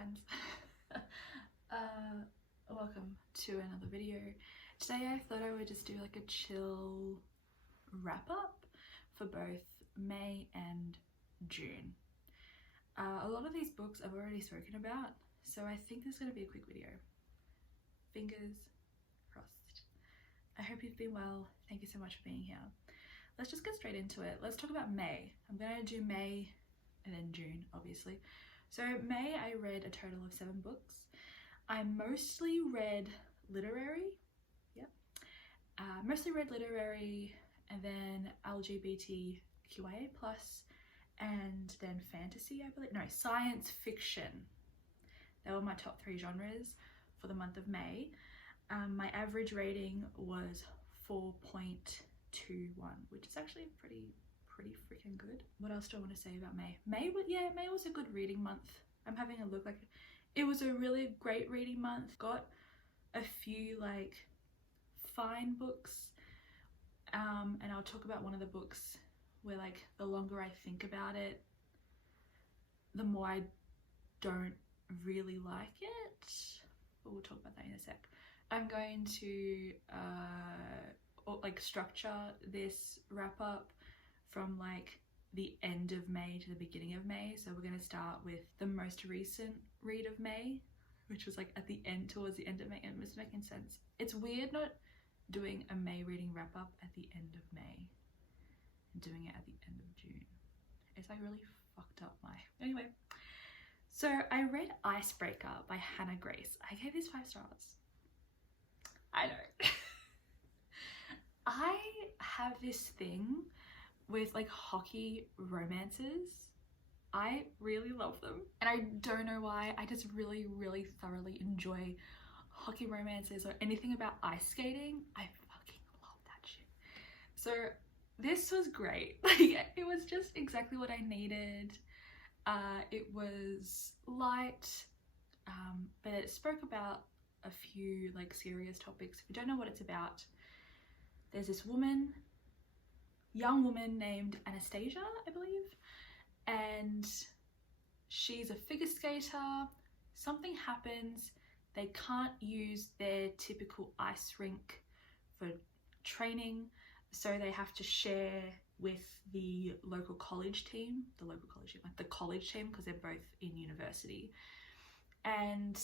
friends. Welcome to another video. Today I thought I would just do like a chill wrap up for both May and June. A lot of these books I've already spoken about, so I think this is going to be a quick video. Fingers crossed. I hope you've been well. Thank you so much for being here. Let's just get straight into it. Let's talk about May. I'm going to do May and then June, obviously. So May I read a total of 7 books. I mostly read literary, mostly read literary, and then LGBTQIA+, and then fantasy, I believe. No, science fiction. They were my top 3 genres for the month of May. My average rating was 4.21, which is actually pretty freaking good. What else do I want to say about May? May was a good reading month. I'm having a look. Like, it was a really great reading month. Got a few like fine books, and I'll talk about one of the books where like the longer I think about it, the more I don't really like it, but we'll talk about that in a sec. I'm going to like structure this wrap up from like the end of May to the beginning of May. So we're going to start with the most recent read of May, which was like at the end, towards the end of May, and it was making sense. It's weird not doing a May reading wrap up at the end of May and doing it at the end of June. It's like really fucked up anyway. So I read Icebreaker by Hannah Grace. I gave this 5 stars. I know. I have this thing with like hockey romances. I really love them, and I don't know why. I just really thoroughly enjoy hockey romances or anything about ice skating. I fucking love that shit. So this was great. Like, it was just exactly what I needed. It was light, but it spoke about a few like serious topics. If you don't know what it's about, there's this young woman named Anastasia, I believe, and she's a figure skater. Something happens, they can't use their typical ice rink for training, so they have to share with the local college team, the college team, because they're both in university. And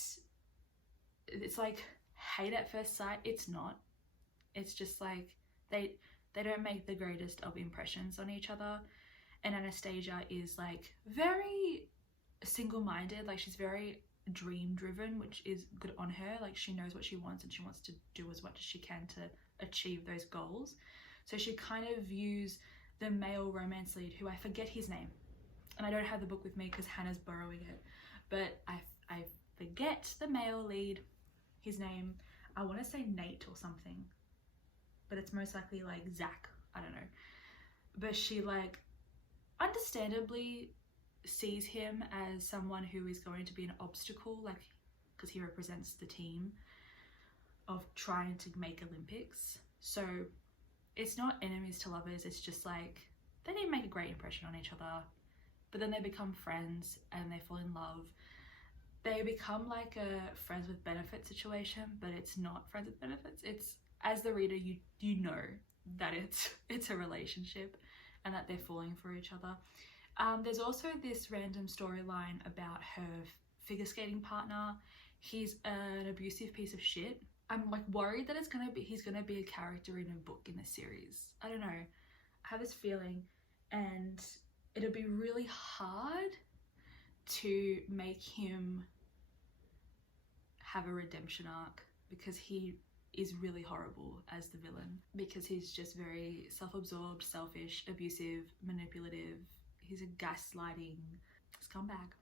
it's like hate at first sight. It's not. It's just like they don't make the greatest of impressions on each other. And Anastasia is like very single-minded. Like, she's very dream-driven, which is good on her. Like, she knows what she wants and she wants to do as much as she can to achieve those goals. So she kind of views the male romance lead, who I forget his name, and I don't have the book with me because Hannah's borrowing it, but I forget the male lead, his name. I want to say Nate or something, but it's most likely like Zach, I don't know. But she like understandably sees him as someone who is going to be an obstacle, like, because he represents the team of trying to make Olympics. So it's not enemies to lovers, it's just like they didn't make a great impression on each other, but then they become friends and they fall in love. They become like a friends with benefits situation, but it's not friends with benefits. It's, as the reader, you know that it's a relationship and that they're falling for each other. There's also this random storyline about her figure skating partner. He's an abusive piece of shit. I'm like worried that he's gonna be a character in a book in this series. I don't know. I have this feeling, and it'll be really hard to make him have a redemption arc, because he is really horrible as the villain, because he's just very self-absorbed, selfish, abusive, manipulative. He's a gaslighting scumbag.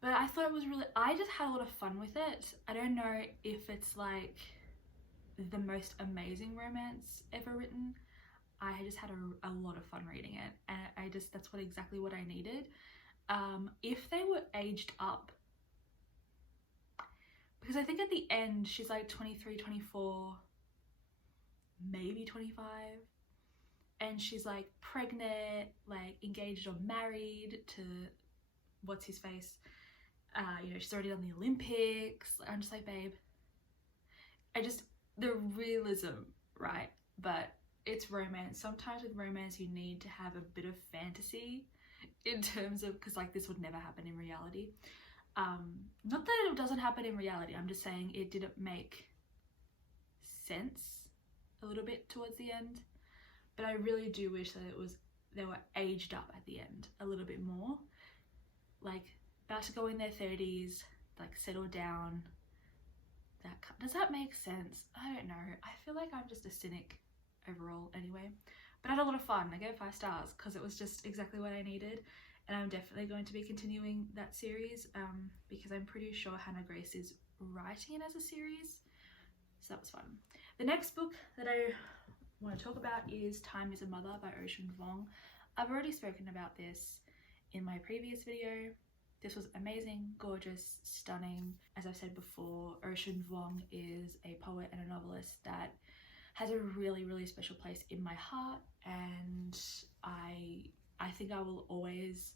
But I thought it was I just had a lot of fun with it. I don't know if it's like the most amazing romance ever written. I just had a lot of fun reading it, and that's exactly what I needed. If they were aged up, because I think at the end she's like 23, 24, maybe 25, and she's like pregnant, like engaged or married to what's his face, You know, she's already done the Olympics. I'm just like, babe, the realism, right? But it's romance. Sometimes with romance you need to have a bit of fantasy in terms of, because like this would never happen in reality. Not that it doesn't happen in reality, I'm just saying it didn't make sense a little bit towards the end. But I really do wish that they were aged up at the end a little bit more, like about to go in their 30s, like settle down. Does that make sense? I don't know. I feel like I'm just a cynic overall anyway, but I had a lot of fun. I gave 5 stars because it was just exactly what I needed, and I'm definitely going to be continuing that series because I'm pretty sure Hannah Grace is writing it as a series, so that was fun. The next book that I want to talk about is Time is a Mother by Ocean Vuong. I've already spoken about this in my previous video. This was amazing, gorgeous, stunning. As I've said before, Ocean Vuong is a poet and a novelist that has a really, really special place in my heart, and I think I will always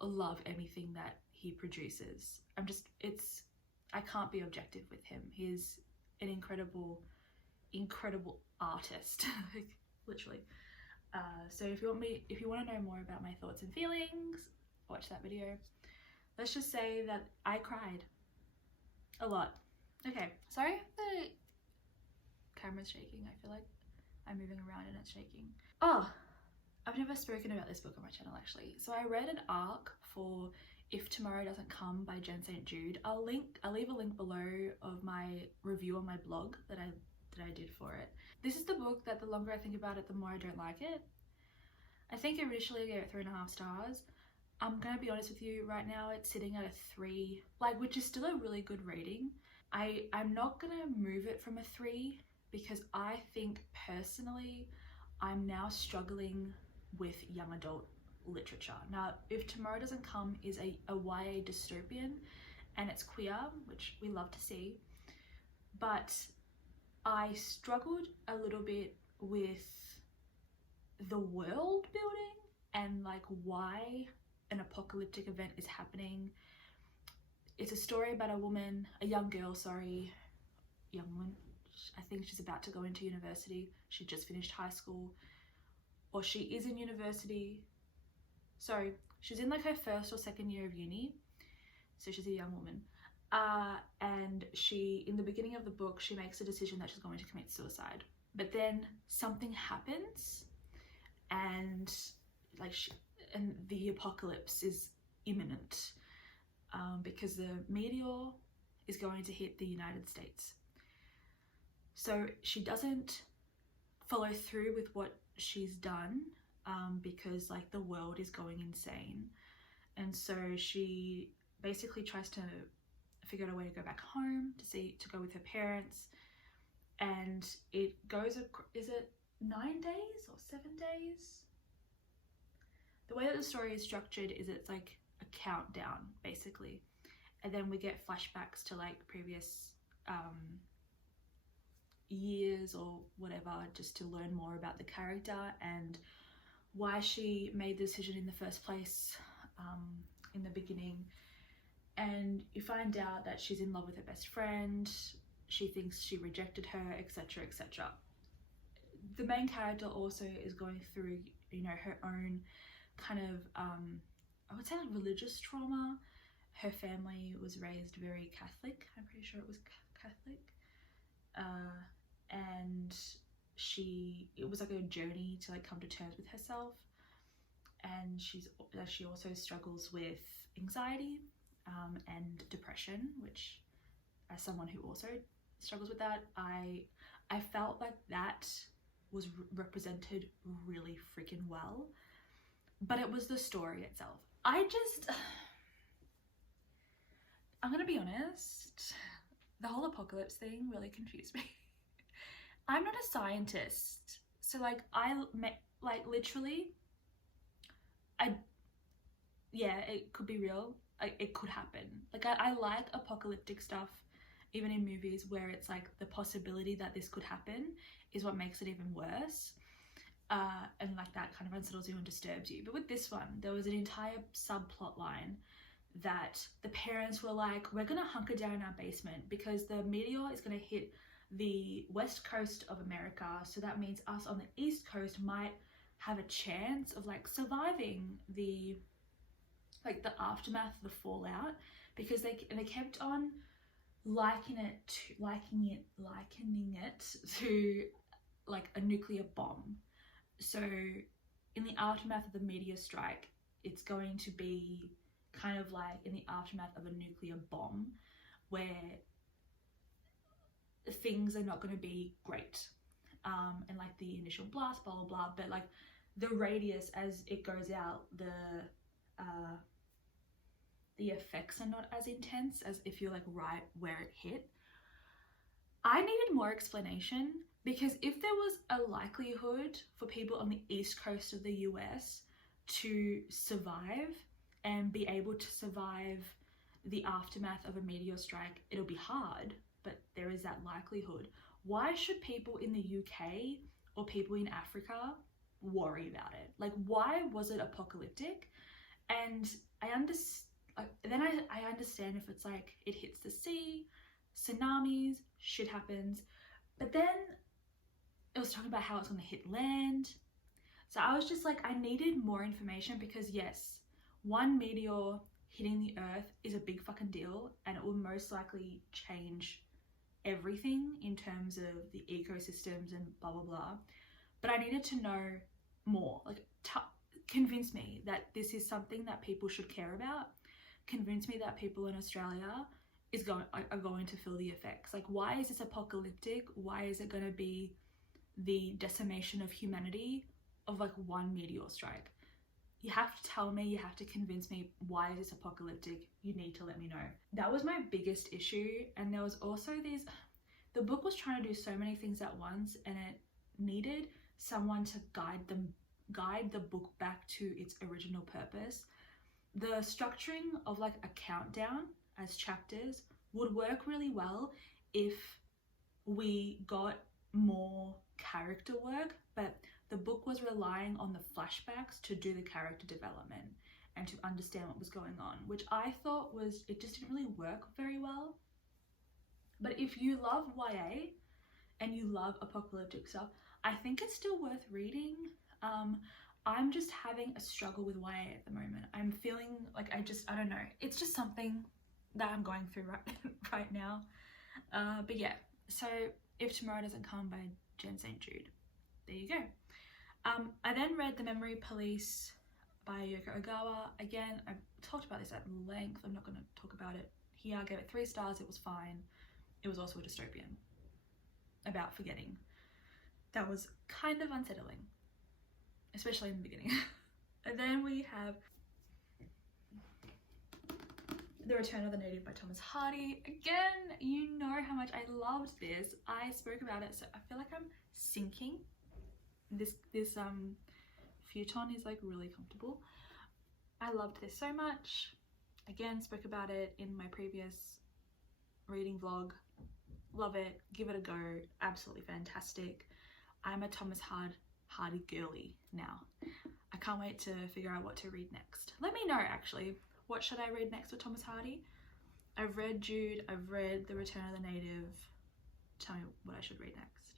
love anything that he produces. I can't be objective with him. He's an incredible artist, like literally. So if you want to know more about my thoughts and feelings, watch that video. Let's just say that I cried a lot. Okay, sorry if the camera's shaking. I feel like I'm moving around and it's shaking. Oh, I've never spoken about this book on my channel actually. So I read an arc for If Tomorrow Doesn't Come by Jen St. Jude. I'll leave a link below of my review on my blog that I did for it. This is the book that the longer I think about it, the more I don't like it. I think initially I gave it 3.5 stars. I'm gonna be honest with you, right now it's sitting at a 3, like, which is still a really good rating. I'm not gonna move it from a 3 because I think personally I'm now struggling with young adult literature. Now, If Tomorrow Doesn't Come is a YA dystopian and it's queer, which we love to see, but I struggled a little bit with the world building and like why an apocalyptic event is happening. It's a story about a young girl, young woman. I think she's about to go into university. She just finished high school, or she is in university. Sorry, she's in like her 1st or 2nd year of uni, so she's a young woman. And in the beginning of the book, she makes a decision that she's going to commit suicide. But then something happens, and the apocalypse is imminent because the meteor is going to hit the United States. So she doesn't follow through with what she's done because like the world is going insane, and so she basically tries to figure out a way to go back home to go with her parents, and it goes, is it 9 days or 7 days? The way that the story is structured is it's like a countdown basically, and then we get flashbacks to like previous years or whatever, just to learn more about the character and why she made the decision in the first place in the beginning. And you find out that she's in love with her best friend, she thinks she rejected her, etc, etc. The main character also is going through, you know, her own kind of I would say like religious trauma. Her family was raised very Catholic, I'm pretty sure it was Catholic, and it was like a journey to like come to terms with herself. And she also struggles with anxiety and depression, which, as someone who also struggles with that, I felt like that was represented really freaking well. But it was the story itself. I'm gonna be honest, the whole apocalypse thing really confused me. I'm not a scientist, so like yeah, it could be real, it could happen. Like I like apocalyptic stuff, even in movies, where it's like the possibility that this could happen is what makes it even worse. And like that kind of unsettles you and disturbs you. But with this one, there was an entire subplot line that the parents were like, we're gonna hunker down in our basement because the meteor is gonna hit the west coast of America, so that means us on the east coast might have a chance of like surviving the aftermath of the fallout, because they kept on likening it to like a nuclear bomb. So in the aftermath of the meteor strike, it's going to be kind of like in the aftermath of a nuclear bomb, where things are not going to be great, and like the initial blast, blah blah blah, but like the radius as it goes out, the effects are not as intense as if you're like right where it hit. I needed more explanation, because if there was a likelihood for people on the east coast of the US to survive and be able to survive the aftermath of a meteor strike, it'll be hard, but there is that likelihood. Why should people in the UK or people in Africa worry about it? Like, why was it apocalyptic? And I understand if it's like it hits the sea, tsunamis, shit happens, but then it was talking about how it's going to hit land. So I was just like, I needed more information, because yes, one meteor hitting the earth is a big fucking deal, and it will most likely change everything in terms of the ecosystems and blah blah blah. But I needed to know more, like convince me that this is something that people should care about, convince me that people in Australia are going to feel the effects. Like, why is this apocalyptic? Why is it going to be the decimation of humanity of like one meteor strike? You have to tell me, you have to convince me, why is this apocalyptic? You need to let me know. That was my biggest issue. And there was also the book was trying to do so many things at once, and it needed someone to guide the book back to its original purpose. The structuring of like a countdown as chapters would work really well if we got more character work, but the book was relying on the flashbacks to do the character development and to understand what was going on, which I thought it just didn't really work very well. But if you love YA and you love apocalyptic stuff, I think it's still worth reading. I'm just having a struggle with YA at the moment. I'm feeling like I don't know. It's just something that I'm going through right now. But yeah, so If Tomorrow Doesn't Come by Jen St. Jude. There you go. I then read The Memory Police by Yoko Ogawa. Again, I've talked about this at length. I'm not going to talk about it here. I gave it 3 stars. It was fine. It was also a dystopian about forgetting. That was kind of unsettling, especially in the beginning. And then we have The Return of the Native by Thomas Hardy. Again, you know how much I loved this. I spoke about it, so I feel like I'm sinking. This futon is like really comfortable. I loved this so much. Again, spoke about it in my previous reading vlog. Love it. Give it a go. Absolutely fantastic. I'm a Thomas Hardy girly now. I can't wait to figure out what to read next. Let me know, actually. What should I read next with Thomas Hardy? I've read Jude. I've read The Return of the Native. Tell me what I should read next.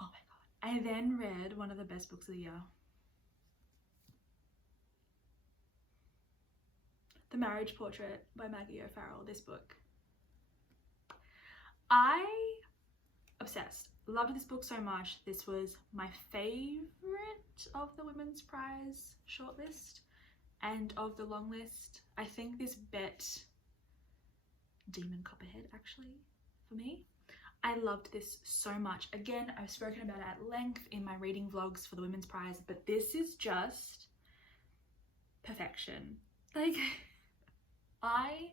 Oh my god. I then read one of the best books of the year. The Marriage Portrait by Maggie O'Farrell. This book. I obsessed. Loved this book so much. This was my favorite of the Women's Prize shortlist and of the long list. I think this bet Demon Copperhead, actually, for me. I loved this so much. Again, I've spoken about it at length in my reading vlogs for the Women's Prize, but this is just perfection. Like, I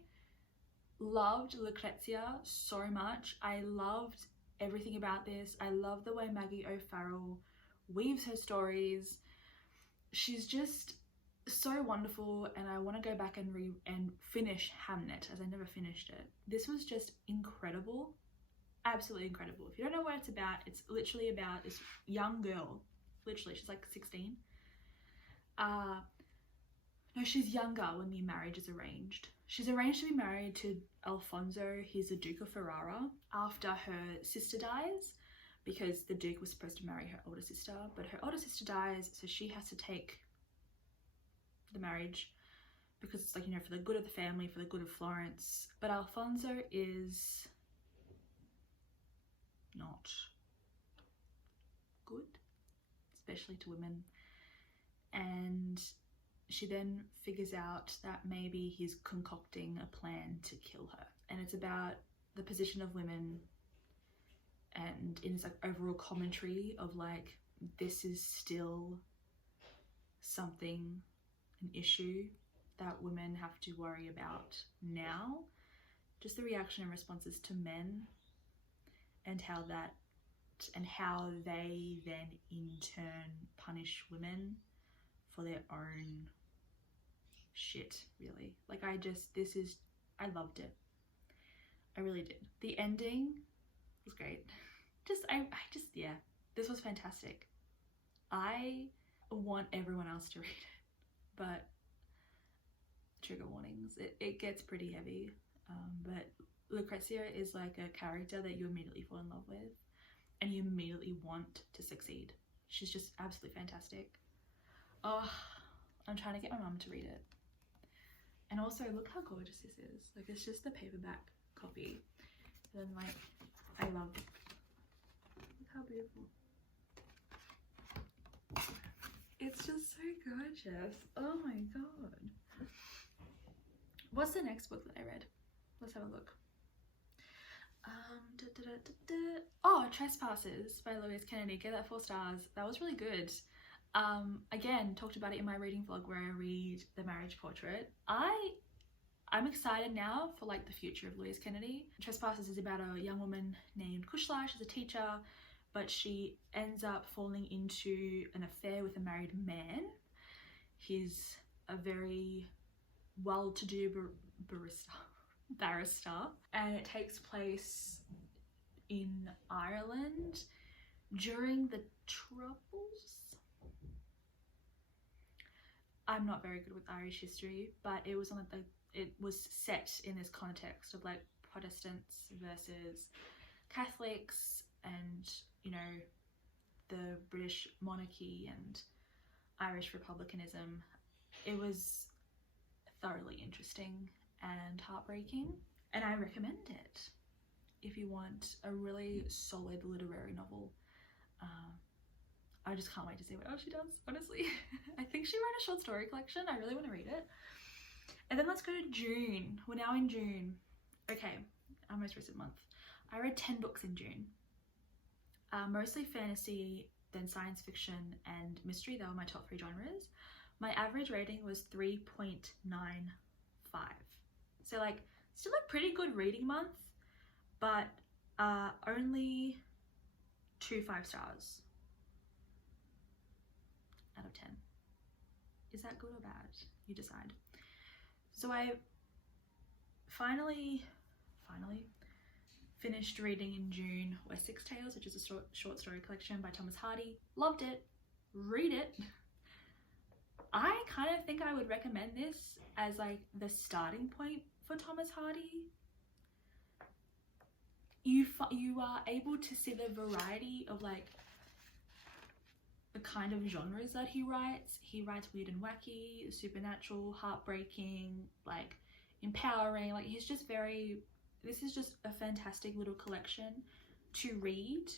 loved Lucrezia so much. I loved everything about this. I love the way Maggie O'Farrell weaves her stories. She's just so wonderful, and I want to go back and finish Hamnet, as I never finished it. This was just incredible. Absolutely incredible. If you don't know what it's literally about this young girl. Literally, she's like 16. No, she's younger when the marriage is arranged. She's arranged to be married to Alfonso. He's the Duke of Ferrara, after her sister dies, because the Duke was supposed to marry her older sister, but her older sister dies, so she has to take the marriage because it's like, you know, for the good of the family, for the good of Florence. But Alfonso is not good, especially to women. And she then figures out that maybe he's concocting a plan to kill her. And it's about the position of women, and in this like overall commentary of like, this is still something, an issue that women have to worry about now. Just the reaction and responses to men, and how they then in turn punish women for their own shit, really. Like, I loved it. I really did. The ending was great. Yeah, this was fantastic. I want everyone else to read it, but trigger warnings, it gets pretty heavy. But Lucrezia is like a character that you immediately fall in love with and you immediately want to succeed. She's just absolutely fantastic. Oh, I'm trying to get my mum to read it. And also, look how gorgeous this is. Like, it's just the paperback copy. And then, like, I love it. Look how beautiful. It's just so gorgeous. Oh my god. What's the next book that I read? Let's have a look. Oh, Trespasses by Louise Kennedy. Gave that 4 stars. That was really good. Again, talked about it in my reading vlog where I read The Marriage Portrait. I'm excited now for like the future of Louise Kennedy. Trespasses is about a young woman named Kushla. She's a teacher, but she ends up falling into an affair with a married man. He's a very well-to-do barrister, and it takes place in Ireland during the Troubles. I'm not very good with Irish history, but it was it was set in this context of like Protestants versus Catholics, and you know, the British monarchy and Irish republicanism. It was thoroughly interesting and heartbreaking, and I recommend it if you want a really solid literary novel. I just can't wait to see what else she does, honestly. I think she wrote a short story collection. I really want to read it. And then let's go to June. We're now in June. Okay, our most recent month. I read 10 books in June. Mostly fantasy, then science fiction and mystery. They were my top 3 genres. My average rating was 3.95. So like, still a pretty good reading month, but only 2 5-stars out of 10. Is that good or bad? You decide. So I finally finished reading in June Wessex Tales, which is a short story collection by Thomas Hardy. Loved it. Read it. I kind of think I would recommend this as like the starting point for Thomas Hardy. You are able to see the variety of like the kind of genres that he writes. He writes weird and wacky, supernatural, heartbreaking, like empowering. Like he's just this is just a fantastic little collection to read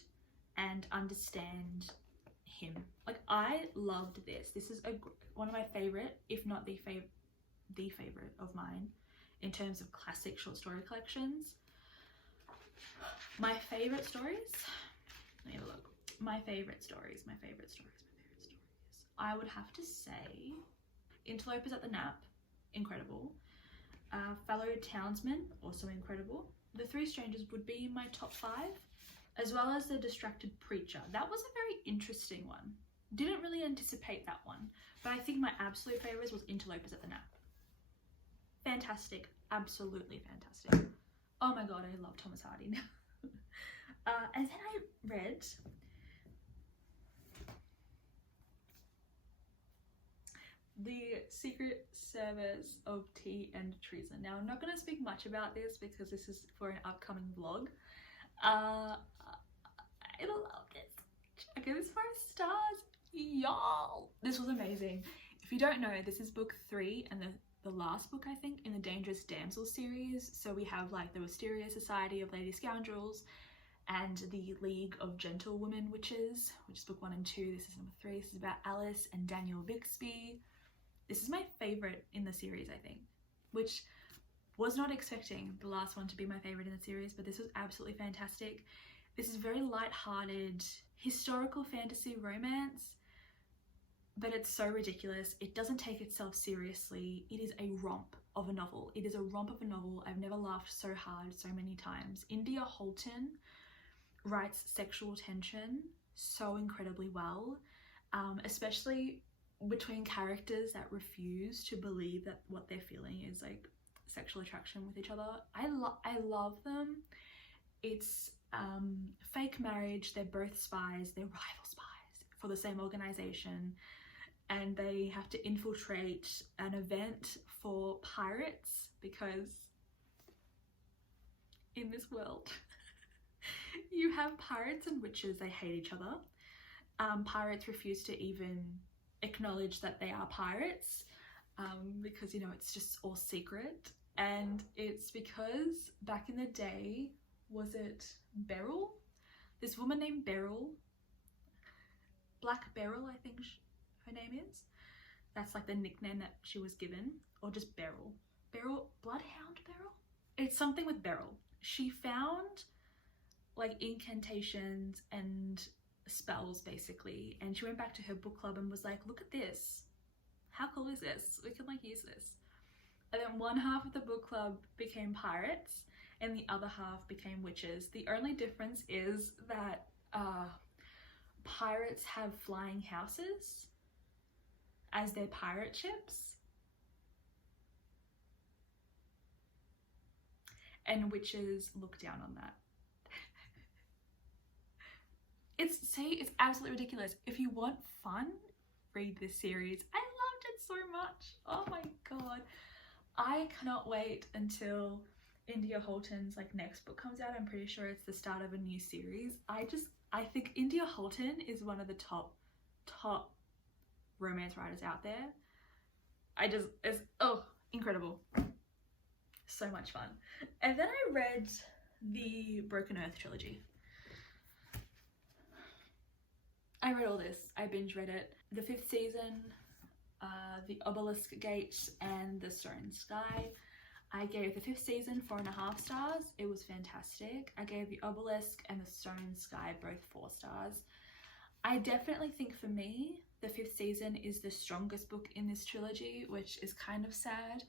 and understand him. Like, I loved this. This is one of my favorite, if not the favorite of mine in terms of classic short story collections. My favorite stories, let me have a look. My favorite stories. I would have to say Interlopers at the Nap, incredible. Fellow Townsman, also incredible. The Three Strangers would be my top 5, as well as The Distracted Preacher. That was a very interesting one. Didn't really anticipate that one, but I think my absolute favourite was Interlopers at the Nap. Fantastic, absolutely fantastic. Oh my god, I love Thomas Hardy now. And then I read The Secret Service of Tea and Treason. Now, I'm not going to speak much about this because this is for an upcoming vlog. I love this. I give this 5 stars. Y'all, this was amazing. If you don't know, this is book 3 and the last book, I think, in the Dangerous Damsel series. So we have like the Wisteria Society of Lady Scoundrels and the League of Gentlewomen Witches, which is book 1 and 2. This is number 3. This is about Alice and Daniel Bixby. This is my favorite in the series, I think, which was not expecting the last one to be my favorite in the series, but this was absolutely fantastic. This is very light-hearted historical fantasy romance, but it's so ridiculous. It doesn't take itself seriously. It is a romp of a novel. It is a romp of a novel. I've never laughed so hard so many times. India Holton writes sexual tension so incredibly well, especially between characters that refuse to believe that what they're feeling is like sexual attraction with each other. I love them. It's fake marriage. They're both spies. They're rival spies for the same organization, and they have to infiltrate an event for pirates because in this world you have pirates and witches. They hate each other. Pirates refuse to even acknowledge that they are pirates because, you know, it's just all secret. And it's because back in the day, was it Beryl? This woman named Beryl, Black Beryl, I think her name is. That's like the nickname that she was given, or just Beryl. Beryl, Bloodhound Beryl? It's something with Beryl. She found like incantations and spells basically, and she went back to her book club and was like, look at this, how cool is this, we can like use this. And then one half of the book club became pirates and the other half became witches. The only difference is that pirates have flying houses as their pirate ships, and witches look down on that. It's absolutely ridiculous. If you want fun, read this series. I loved it so much. Oh my god. I cannot wait until India Holton's like next book comes out. I'm pretty sure it's the start of a new series. I think India Holton is one of the top romance writers out there. It's incredible. So much fun. And then I read the Broken Earth trilogy. I read all this. I binge read it. The 5th season, the Obelisk Gate and the Stone Sky. I gave the 5th season 4.5 stars. It was fantastic. I gave the Obelisk and the Stone Sky both 4 stars. I definitely think for me, the 5th season is the strongest book in this trilogy, which is kind of sad.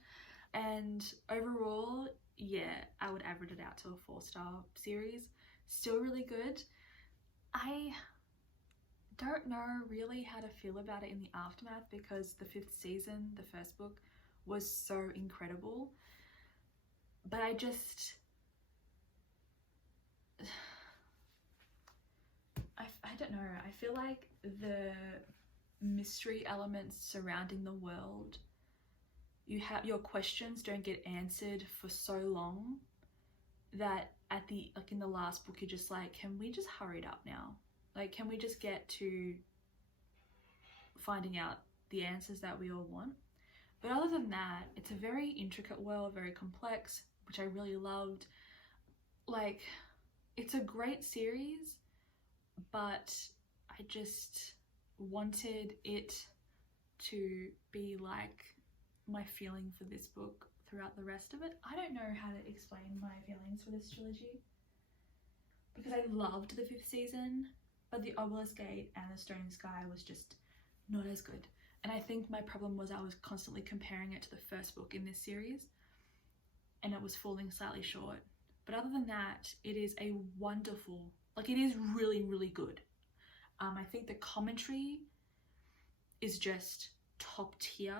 And overall, yeah, I would average it out to a 4-star series. Still really good. I don't know really how to feel about it in the aftermath because the 5th season, the first book, was so incredible. But I don't know, I feel like the mystery elements surrounding the world, your questions don't get answered for so long that in the last book you're just like, can we just hurry it up now? Like, can we just get to finding out the answers that we all want? But other than that, it's a very intricate world, very complex, which I really loved. Like, it's a great series, but I just wanted it to be like my feeling for this book throughout the rest of it. I don't know how to explain my feelings for this trilogy because I loved the 5th season, but the Obelisk Gate and the Stone Sky was just not as good. And I think my problem was I was constantly comparing it to the first book in this series and it was falling slightly short. But other than that, it is a wonderful, like, it is really, really good. I think the commentary is just top tier,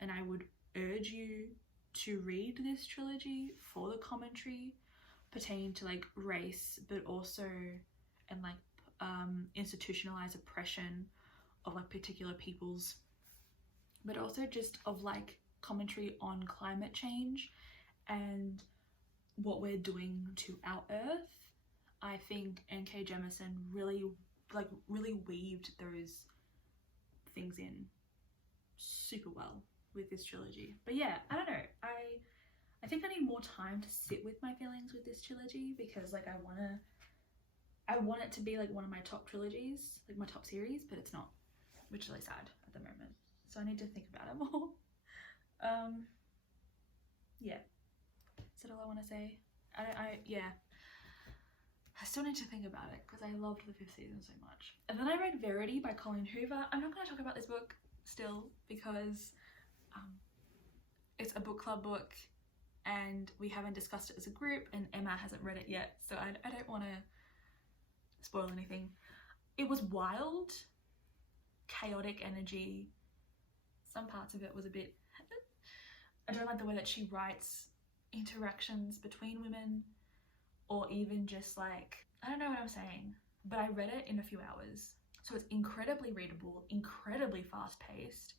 and I would urge you to read this trilogy for the commentary pertaining to like race, but also and like institutionalized oppression of like particular peoples but also just of like commentary on climate change and what we're doing to our earth. I think N.K. Jemisin really weaved those things in super well with this trilogy. But yeah, I don't know, I think I need more time to sit with my feelings with this trilogy, because like I want it to be like one of my top trilogies, like my top series, but it's not, which is really sad at the moment. So I need to think about it more. Yeah, is that all I want to say? Yeah, I still need to think about it because I loved the 5th season so much. And then I read Verity by Colleen Hoover. I'm not going to talk about this book still because it's a book club book and we haven't discussed it as a group, and Emma hasn't read it yet, so I don't want to spoil anything. It was wild, chaotic energy. Some parts of it was a bit... I don't like the way that she writes interactions between women, or even just like, I don't know what I'm saying, but I read it in a few hours. So it's incredibly readable, incredibly fast paced,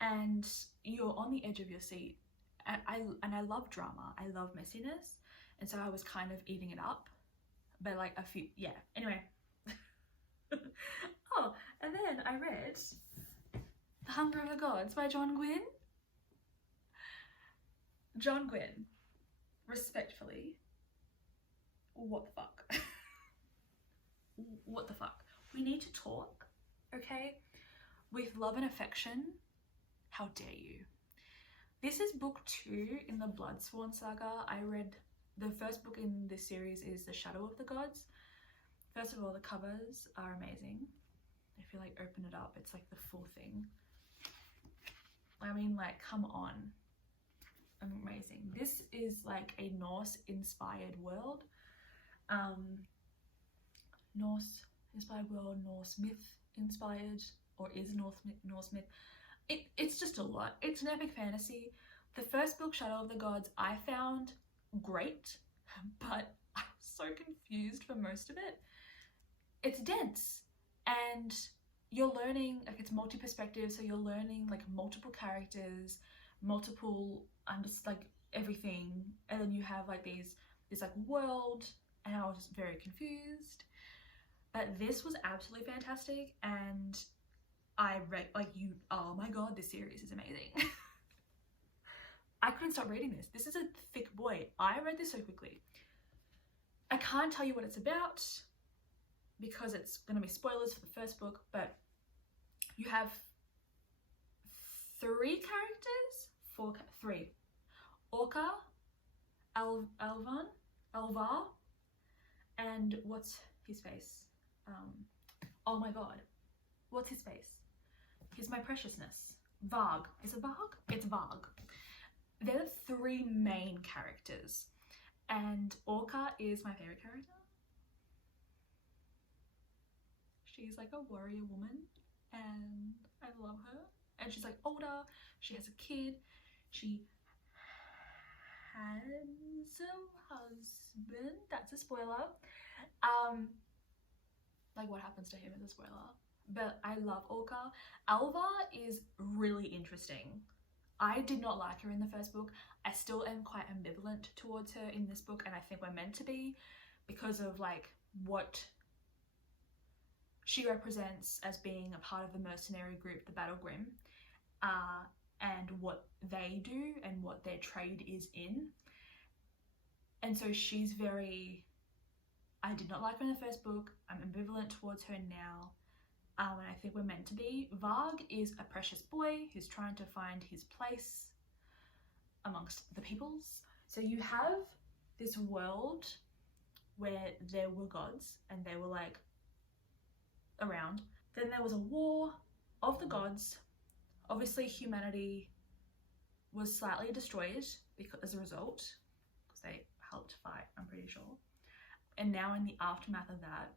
and you're on the edge of your seat. And I love drama, I love messiness, and so I was kind of eating it up, but like a few, yeah, anyway. Oh, and then I read The Hunger of the Gods by John Gwynne. John Gwynne, respectfully, what the fuck? What the fuck? We need to talk, okay? With love and affection, how dare you? This is book 2 in the Bloodsworn saga. I read the first book in this series is The Shadow of the Gods. First of all, the covers are amazing. If you like open it up, it's like the full thing. I mean, like, come on. Amazing. This is like a Norse inspired world. Norse inspired world, Norse myth inspired, or is Norse myth. It's just a lot. It's an epic fantasy. The first book, Shadow of the Gods, I found great, but I was so confused for most of it. It's dense, and you're learning, like, it's multi-perspective, so you're learning like multiple characters, multiple just like everything, and then you have like this like world, and I was very confused. But this was absolutely fantastic, and I read oh my god, this series is amazing. I couldn't stop reading this. This is a thick boy. I read this so quickly. I can't tell you what it's about because it's going to be spoilers for the first book, but you have 3 characters, 3. Orca, Alvar, and what's his face? Oh my god, what's his face? He's my preciousness. Varg. Is it Varg? It's Varg. They're the 3 main characters, and Orca is my favorite character. She's like a warrior woman, and I love her. And she's like older, she has a kid, she has a husband. That's a spoiler. Like what happens to him is a spoiler. But I love Orca. Alva is really interesting. I did not like her in the first book. I still am quite ambivalent towards her in this book, and I think we're meant to be because of like what she represents as being a part of the mercenary group, the Battle Grim, and what they do and what their trade is in. And so she's very... I did not like her in the first book. I'm ambivalent towards her now. And I think we're meant to be. Varg is a precious boy who's trying to find his place amongst the peoples. So you have this world where there were gods and they were like around. Then there was a war of the gods. Obviously humanity was slightly destroyed because, as a result, because they helped fight, I'm pretty sure. And now in the aftermath of that,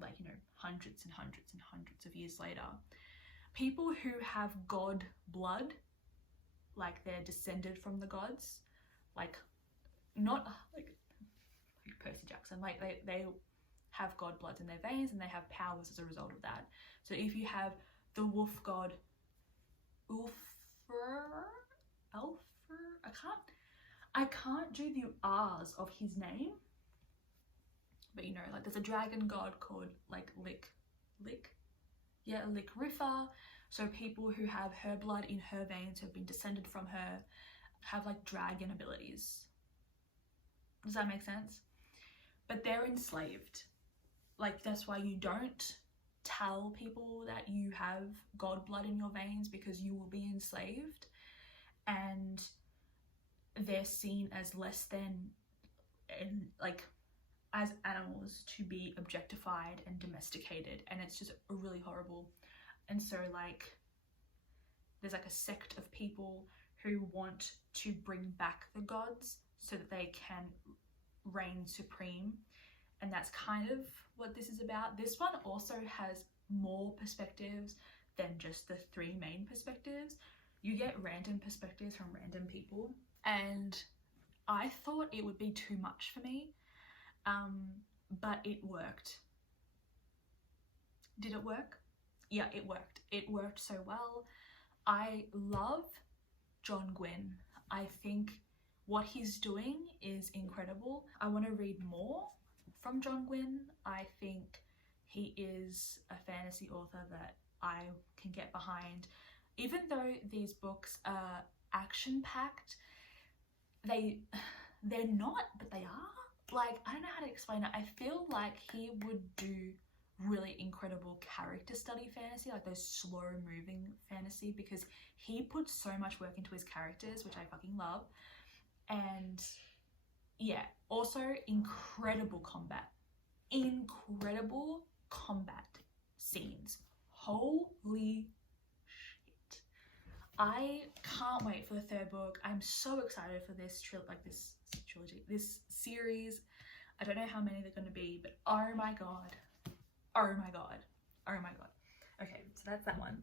like, you know, hundreds and hundreds and hundreds of years later, people who have god blood, like they're descended from the gods, like not like Percy Jackson, like they have god bloods in their veins and they have powers as a result of that. So if you have the wolf god Ulf, I can't do the R's of his name, but you know, like there's a dragon god called like Lick Riffa. So people who have her blood in her veins, who have been descended from her, have like dragon abilities. Does that make sense? But they're enslaved. Like that's why you don't tell people that you have god blood in your veins, because you will be enslaved, and they're seen as less than, and like as animals to be objectified and domesticated, and it's just really horrible. And so like there's like a sect of people who want to bring back the gods so that they can reign supreme, and that's kind of what this is about. This one also has more perspectives than just the three main perspectives. You get random perspectives from random people, and I thought it would be too much for me, but it worked. Did it work? Yeah, it worked. It worked so well. I love John Gwynne. I think what he's doing is incredible. I want to read more from John Gwynne. I think he is a fantasy author that I can get behind. Even though these books are action-packed, they're not, but they are. Like, I don't know how to explain it. I feel like he would do really incredible character study fantasy, like those slow moving fantasy, because he puts so much work into his characters, which I fucking love. And yeah, also incredible combat scenes. Holy shit, I can't wait for the third book. I'm so excited for this trilogy, this series. I don't know how many they're going to be, but oh my god. Okay, so that's that one.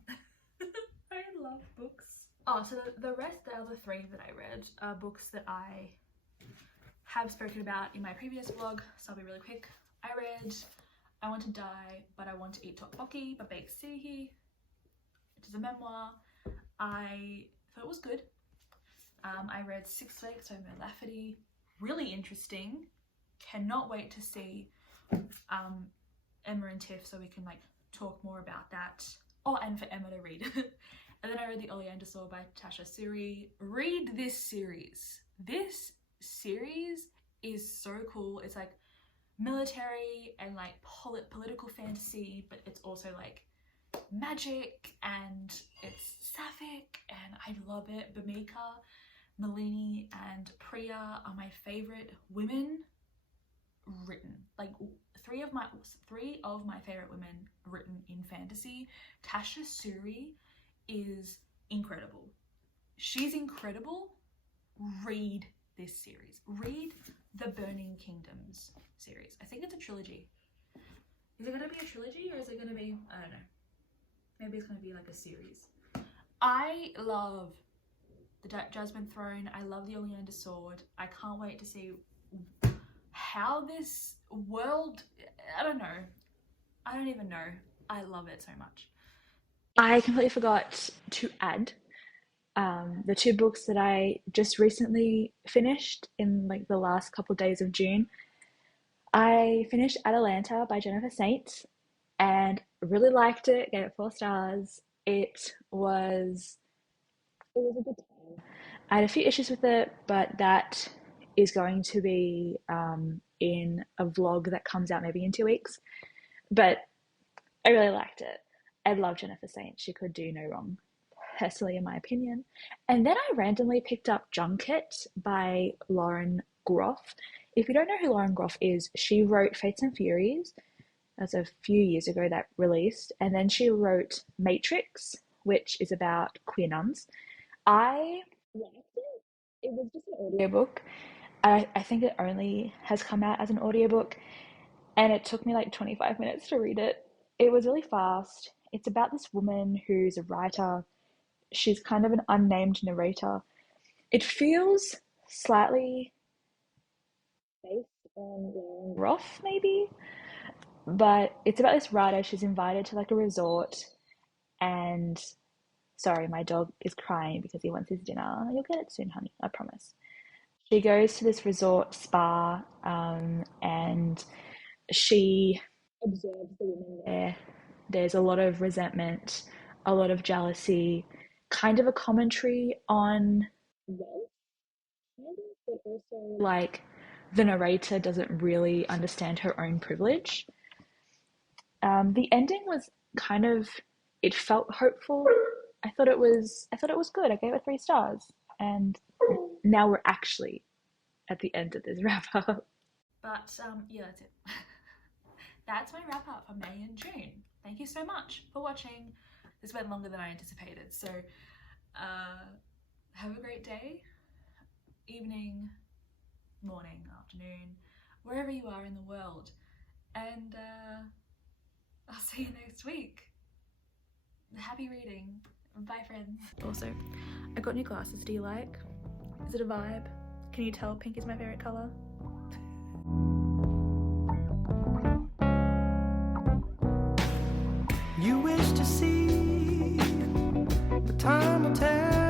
I love books. Oh, so the other three that I read are books that I have spoken about in my previous vlog, so I'll be really quick. I read I Want to Die, But I Want to Eat Tteokbokki by Bake City, which is a memoir. I thought it was good. I read 6 Weeks by Mo Lafferty. Really interesting. Cannot wait to see Emma and Tiff, so we can like talk more about that. Oh, and for Emma to read. And then I read The Oleander Sword by Tasha Suri. Read this series. This series is so cool. It's like military and like political fantasy, but it's also like magic, and it's sapphic, and I love it. Bhumika, Malini, and Priya are my favorite women written. Like three of my favorite women written in fantasy. Tasha Suri is incredible. She's incredible. Read this series. Read the Burning Kingdoms series. I think it's a trilogy. Is it going to be a trilogy, or is it going to be, I don't know. Maybe it's going to be like a series. I love the Jasmine Throne. I love the Oleander Sword. I can't wait to see how this world, I don't know. I don't even know. I love it so much. I completely forgot to add the 2 books that I just recently finished in like the last couple of days of June. I finished Atalanta by Jennifer Saint and really liked it. Gave it 4 stars. It was a good time. I had a few issues with it, but that is going to be in a vlog that comes out maybe in 2 weeks. But I really liked it. I love Jennifer Saint. She could do no wrong, personally, in my opinion. And then I randomly picked up Junket by Lauren Groff. If you don't know who Lauren Groff is, she wrote Fates and Furies. That's a few years ago that released. And then she wrote Matrix, which is about queer nuns. I liked it. It was just an audiobook. I think it only has come out as an audiobook, and it took me like 25 minutes to read it. It was really fast. It's about this woman who's a writer. She's kind of an unnamed narrator. It feels slightly based on Lauren Groff, maybe, but it's about this writer. She's invited to like a resort, and sorry, my dog is crying because he wants his dinner. You'll get it soon, honey, I promise. She goes to this resort spa, and she observes the women there. There's a lot of resentment, a lot of jealousy, kind of a commentary on wealth, but also like the narrator doesn't really understand her own privilege. The ending was kind of, it felt hopeful. I thought it was good. I gave it 3 stars, and now we're actually at the end of this wrap up. But yeah, that's it. That's my wrap up for May and June. Thank you so much for watching. This went longer than I anticipated, so have a great day, evening, morning, afternoon, wherever you are in the world, and I'll see you next week. Happy reading. Bye, friends. Also, I got new glasses. Do you like? Is it a vibe? Can you tell pink is my favorite color? You wish to see